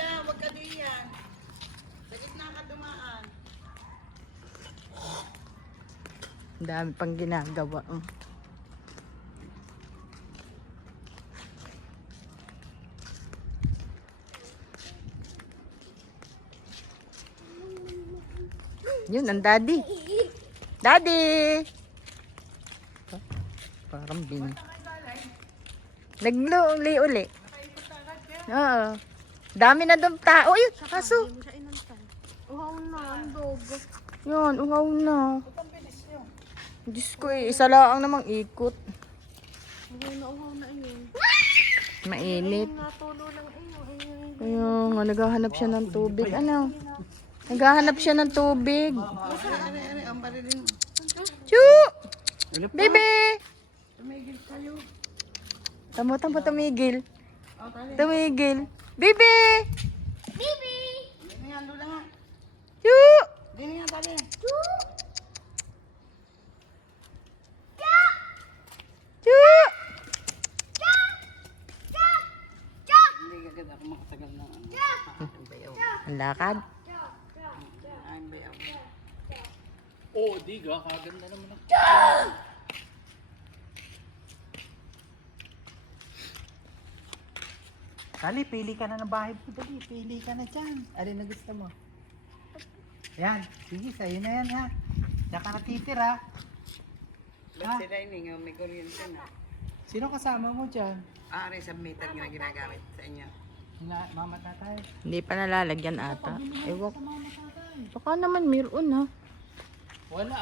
dyan, wag ka diyan. Sa gitna ka dumaan. Ang dami pang ginagawa. Yun, ang daddy. Daddy! Parang bin. Nagli uli. Oo. Dami na doon tao. Yun, aso. Uhaw na, ang dog. Yun, uhaw na. Diyos ko isa lang namang ikot. Uhaw na yun. Mainit. Natulo lang ayun. Ayun, nga, naghahanap siya ng tubig. Ano? Naghahanap siya ng tubig. Ang barilin mo. Chu! Bebe! Tumigil kayo. Tamo, tumigil. O, tali. Tumigil. Bebe! Dini nga, lula nga. Chu! Dini nga, tali. Chu! Hindi agad ako makatagal ng ano. Ang bayaw. Ang lakad. Ang bayaw. Oo, diga. Kaganda naman ako. Dali, pili ka na ng bahay mo. Dali, pili ka na dyan. Alin na gusto mo? Yan. Sige, sa'yo na yan ha. Diyan ka natitira. Ba't sila ini nga may kuryente na? Sino kasama mo dyan? Ari sa meter na ginagamit sa inyo. Mama tatay. Hindi pa nalalagyan ata. Ewan. Baka naman meron ha. Wala.